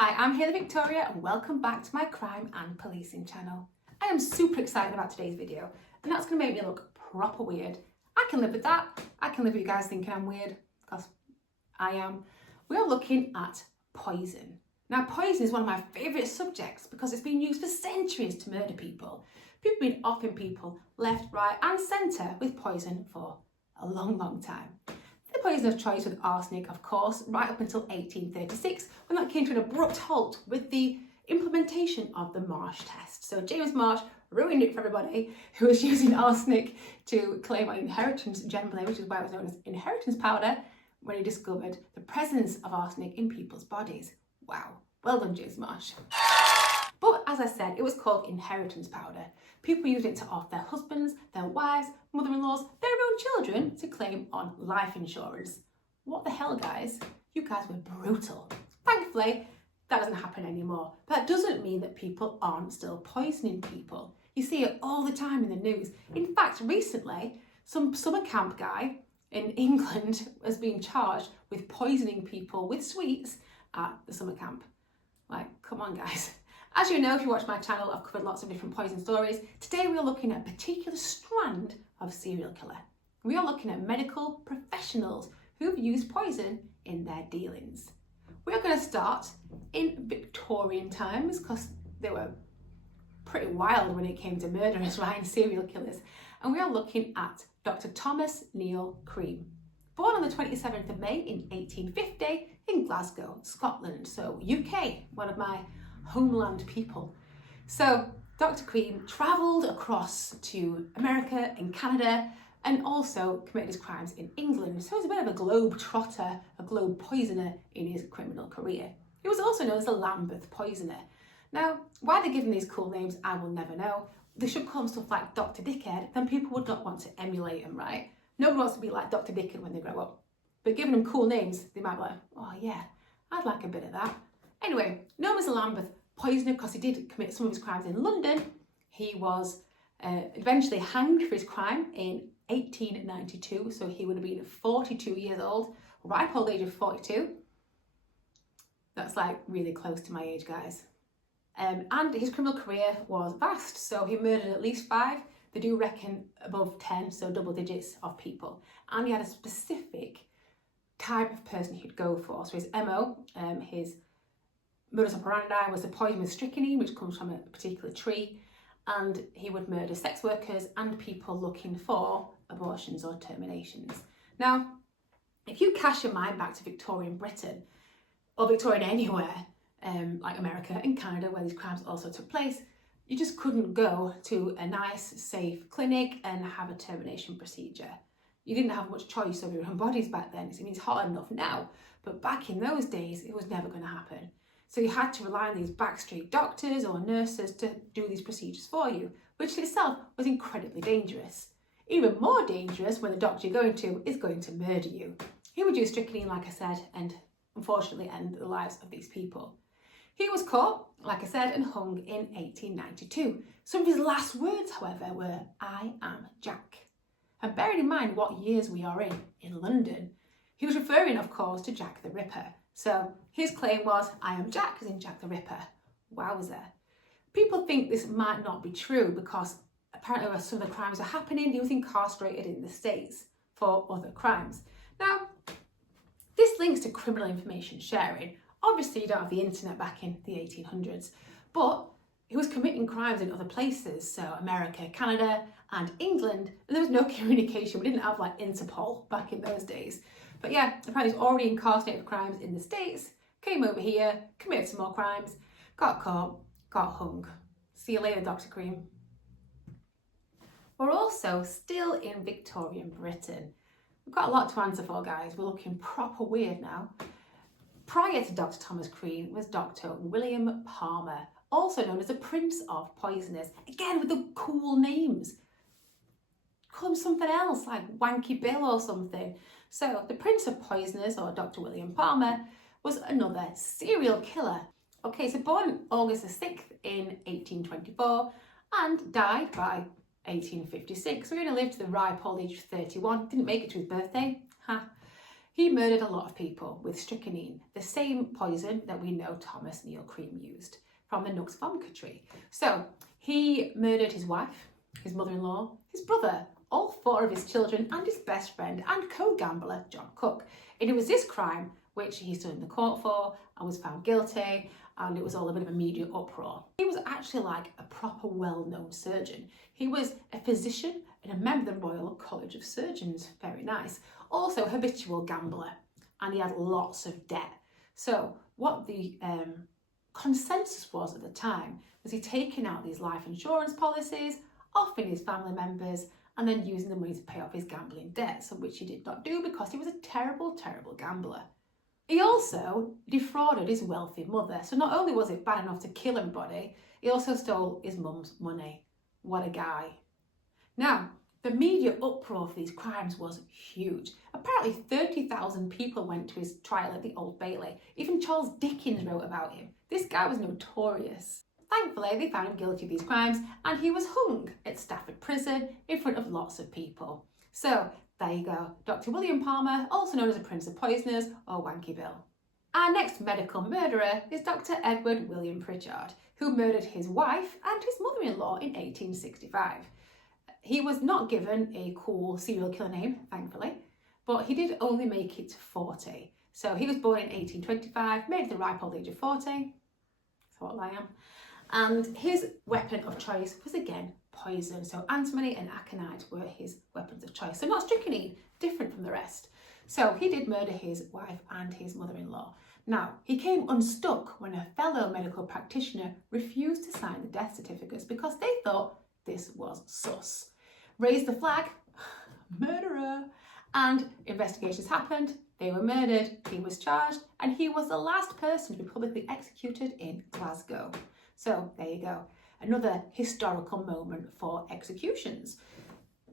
Hi, I'm Hayley Victoria and welcome back to my crime and policing channel. I am super excited about today's video and that's going to make me look proper weird. I can live with that. I can live with you guys thinking I'm weird because I am. We are looking at poison. Now poison is one of my favourite subjects because it's been used for centuries to murder people. People have been offing people left, right and centre with poison for a long time. The poison of choice was arsenic, of course, right up until 1836, when that came to an abrupt halt with the implementation of the Marsh test. So James Marsh ruined it for everybody who was using arsenic to claim on inheritance generally, which is why it was known as inheritance powder, when he discovered the presence of arsenic in people's bodies. Wow, well done, James Marsh. But as I said, it was called inheritance powder. People used it to off their husbands, their wives, mother-in-laws, their own children to claim on life insurance. What the hell, guys? You guys were brutal. Thankfully, that doesn't happen anymore. But that doesn't mean that people aren't still poisoning people. You see it all the time in the news. In fact, recently, some summer camp guy in England was being charged with poisoning people with sweets at the summer camp. Like, come on, guys. As you know, if you watch my channel, I've covered lots of different poison stories. Today we are looking at a particular strand of serial killer. We are looking at medical professionals who've used poison in their dealings. We are going to start in Victorian times because they were pretty wild when it came to murderers, right, and serial killers. And we are looking at Dr. Thomas Neil Cream. Born on the 27th of May in 1850 in Glasgow, Scotland, so UK, one of my homeland people. So Dr. Cream travelled across to America and Canada and also committed his crimes in England. So he's a bit of a globe trotter, a globe poisoner in his criminal career. He was also known as the Lambeth Poisoner. Now, why they're giving these cool names, I will never know. They should call him stuff like Dr. Dickhead, then people would not want to emulate him, right? No one wants to be like Dr. Dickhead when they grow up. But giving them cool names, they might be like, oh yeah, I'd like a bit of that. Anyway, known as the Lambeth Poisoner because he did commit some of his crimes in London. He was eventually hanged for his crime in 1892, so he would have been 42 years old, ripe old age of 42. That's like really close to my age, guys. And his criminal career was vast, so he murdered at least 5. They do reckon above 10, so double digits of people. And he had a specific type of person he'd go for. So his MO, his modus operandi was to poison with strychnine, which comes from a particular tree, and he would murder sex workers and people looking for abortions or terminations. Now, if you cast your mind back to Victorian Britain, or Victorian anywhere, like America and Canada, where these crimes also took place, you just couldn't go to a nice, safe clinic and have a termination procedure. You didn't have much choice over your own bodies back then. I mean, it's hard enough now, but back in those days, it was never going to happen. So you had to rely on these backstreet doctors or nurses to do these procedures for you, which in itself was incredibly dangerous. Even more dangerous when the doctor you're going to is going to murder you. He would use strychnine, like I said, and unfortunately end the lives of these people. He was caught, like I said, and hung in 1892. Some of his last words, however, were, "I am Jack." And bearing in mind what years we are in London, he was referring, of course, to Jack the Ripper. So his claim was, "I am Jack," as in Jack the Ripper. Wowzer. People think this might not be true because apparently where some of the crimes are happening, he was incarcerated in the States for other crimes. Now, this links to criminal information sharing. Obviously, you don't have the internet back in the 1800s, but he was committing crimes in other places, so America, Canada, and England, and there was no communication. We didn't have like Interpol back in those days. But yeah, apparently he's already incarcerated for crimes in the States, came over here, committed some more crimes, got caught, got hung. See you later, Dr. Cream. We're also still in Victorian Britain. We've got a lot to answer for, guys. We're looking proper weird now. Prior to Dr. Thomas Cream was Dr. William Palmer, also known as the Prince of Poisoners, again with the cool names. Call him something else, like Wanky Bill or something. So the Prince of Poisoners, or Dr. William Palmer, was another serial killer. Okay, so born August the 6th in 1824 and died by 1856. So he only lived to the ripe old age of 31, didn't make it to his birthday. Ha. He murdered a lot of people with strychnine, the same poison that we know Thomas Neal Cream used from the Nux vomica tree. So he murdered his wife, his mother-in-law, his brother, all 4 of his children, and his best friend and co-gambler, John Cook. And it was this crime which he stood in the court for and was found guilty, and it was all a bit of a media uproar. He was actually like a proper well-known surgeon. He was a physician and a member of the Royal College of Surgeons, very nice. Also a habitual gambler, and he had lots of debt. So what the consensus was at the time was he taking out these life insurance policies, offering his family members, and then using the money to pay off his gambling debts, which he did not do because he was a terrible, terrible gambler. He also defrauded his wealthy mother. So not only was it bad enough to kill everybody, he also stole his mum's money. What a guy. Now, the media uproar for these crimes was huge. Apparently 30,000 people went to his trial at the Old Bailey. Even Charles Dickens wrote about him. This guy was notorious. Thankfully, they found him guilty of these crimes and he was hung at Stafford Prison in front of lots of people. So there you go, Dr. William Palmer, also known as the Prince of Poisoners or Wanky Bill. Our next medical murderer is Dr. Edward William Pritchard, who murdered his wife and his mother-in-law in 1865. He was not given a cool serial killer name, thankfully, but he did only make it to 40. So he was born in 1825, made the ripe old age of 40, that's what I am. And his weapon of choice was again poison. So antimony and aconite were his weapons of choice. So not strychnine, different from the rest. So he did murder his wife and his mother-in-law. Now, he came unstuck when a fellow medical practitioner refused to sign the death certificates because they thought this was sus. Raised the flag, murderer, and investigations happened. They were murdered, he was charged, and he was the last person to be publicly executed in Glasgow. So there you go, another historical moment for executions.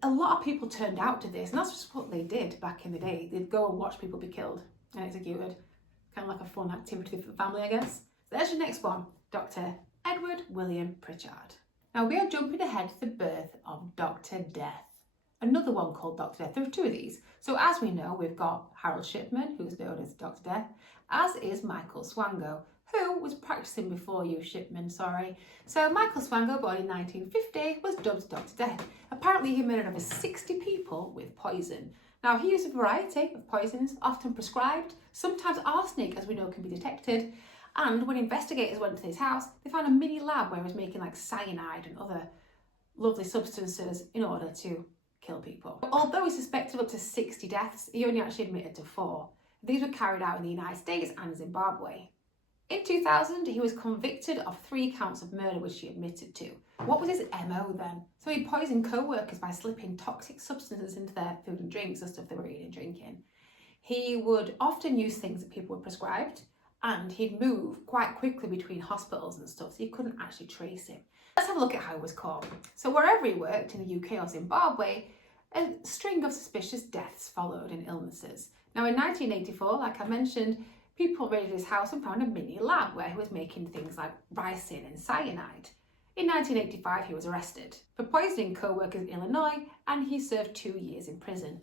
A lot of people turned out to this, and that's just what they did back in the day. They'd go and watch people be killed and executed. Kind of like a fun activity for the family, I guess. So there's your next one, Dr. Edward William Pritchard. Now we are jumping ahead to the birth of Dr. Death. Another one called Dr. Death. There are 2 of these. So as we know, we've got Harold Shipman, who's known as Dr. Death, as is Michael Swango, who was practicing before you, Shipman, sorry. So Michael Swango, born in 1950, was dubbed Dr. Death. Apparently he murdered over 60 people with poison. Now he used a variety of poisons, often prescribed, sometimes arsenic, as we know, can be detected. And when investigators went to his house, they found a mini lab where he was making like cyanide and other lovely substances in order to kill people. Although he suspected up to 60 deaths, he only actually admitted to 4. These were carried out in the United States and Zimbabwe. In 2000, he was convicted of 3 counts of murder, which he admitted to. What was his MO then? So he poisoned co-workers by slipping toxic substances into their food and drinks, the stuff they were eating and drinking. He would often use things that people were prescribed, and he'd move quite quickly between hospitals and stuff, so you couldn't actually trace him. Let's have a look at how he was caught. So wherever he worked, in the UK or Zimbabwe, a string of suspicious deaths followed and illnesses. Now in 1984, like I mentioned, people raided his house and found a mini lab where he was making things like ricin and cyanide. In 1985, he was arrested for poisoning co-workers in Illinois, and he served 2 years in prison.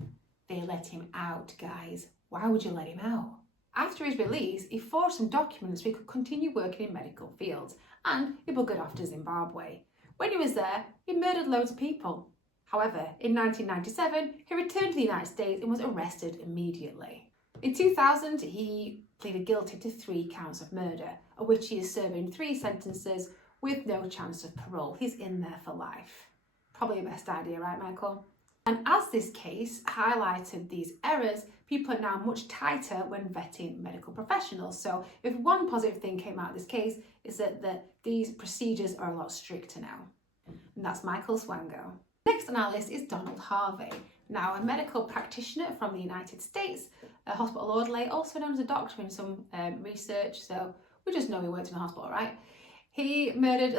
They let him out, guys. Why would you let him out? After his release, he forged some documents so he could continue working in medical fields, and he booked off to Zimbabwe. When he was there, he murdered loads of people. However, in 1997, he returned to the United States and was arrested immediately. In 2000, he pleaded guilty to 3 counts of murder, of which he is serving 3 sentences with no chance of parole. He's in there for life. Probably a best idea, right, Michael? And as this case highlighted these errors, people are now much tighter when vetting medical professionals. So if one positive thing came out of this case is that these procedures are a lot stricter now. And that's Michael Swango. Next on our list is Donald Harvey. Now, a medical practitioner from the United States, a hospital orderly, also known as a doctor in some research, so we just know he worked in a hospital, right? He murdered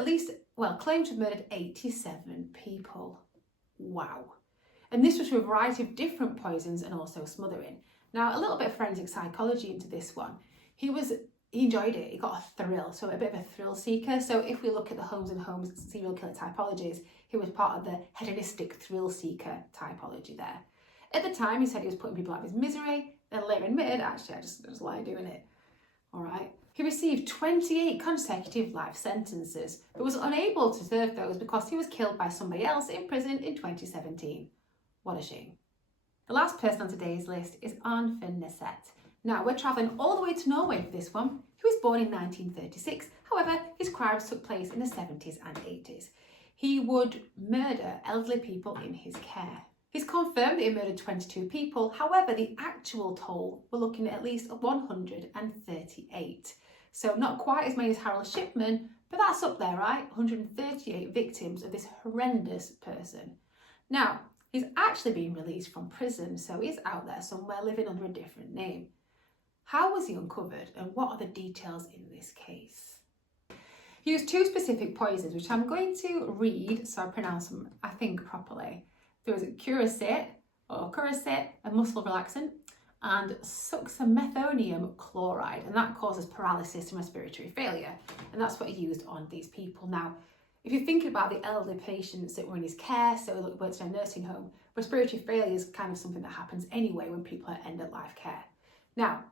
claimed to have murdered 87 people. Wow. And this was through a variety of different poisons and also smothering. Now, a little bit of forensic psychology into this one. He enjoyed it. He got a thrill, so a bit of a thrill seeker. So if we look at the Holmes and Holmes serial killer typologies, he was part of the hedonistic thrill seeker typology there. At the time, he said he was putting people out of his misery. and later admitted, actually, I just like doing it. All right. He received 28 consecutive life sentences, but was unable to serve those because he was killed by somebody else in prison in 2017. What a shame. The last person on today's list is Arne Finneseth. Now, we're travelling all the way to Norway for this one. He was born in 1936. However, his crimes took place in the 70s and 80s. He would murder elderly people in his care. He's confirmed that he murdered 22 people. However, the actual toll, we're looking at least 138. So not quite as many as Harold Shipman, but that's up there, right? 138 victims of this horrendous person. Now, he's actually been released from prison, so he's out there somewhere living under a different name. How was he uncovered, and what are the details in this case? He used two specific poisons, which I'm going to read so I pronounce them, I think, properly. There was Curacet, a muscle relaxant, and succinylmethonium chloride, and that causes paralysis and respiratory failure, and that's what he used on these people. Now, if you think about the elderly patients that were in his care, so he works in a nursing home, respiratory failure is kind of something that happens anyway when people are end-of-life care. Now,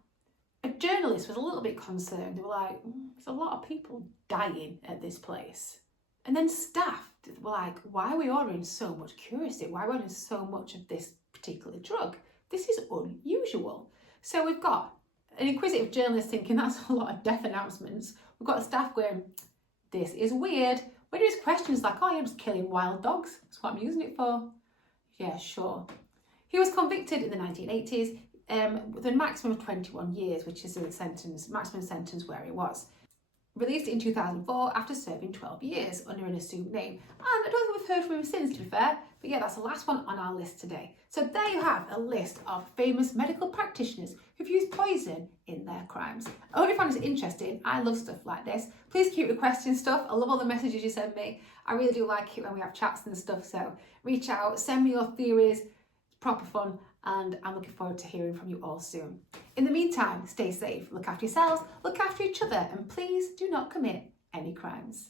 a journalist was a little bit concerned. They were like, there's a lot of people dying at this place. And then staff were like, why are we ordering so much Curacet? Why are we ordering so much of this particular drug? This is unusual. So we've got an inquisitive journalist thinking that's a lot of death announcements. We've got staff going, this is weird. When there's questions like, oh, I'm just killing wild dogs. That's what I'm using it for. Yeah, sure. He was convicted in the 1980s with a maximum of 21 years, which is the maximum sentence where he was. Released in 2004 after serving 12 years under an assumed name. And I don't think we've heard from him since, to be fair. But yeah, that's the last one on our list today. So there you have a list of famous medical practitioners who've used poison in their crimes. I hope you found this interesting. I love stuff like this. Please keep requesting stuff. I love all the messages you send me. I really do like it when we have chats and stuff. So reach out, send me your theories. It's proper fun. And I'm looking forward to hearing from you all soon. In the meantime, stay safe, look after yourselves, look after each other, and please do not commit any crimes.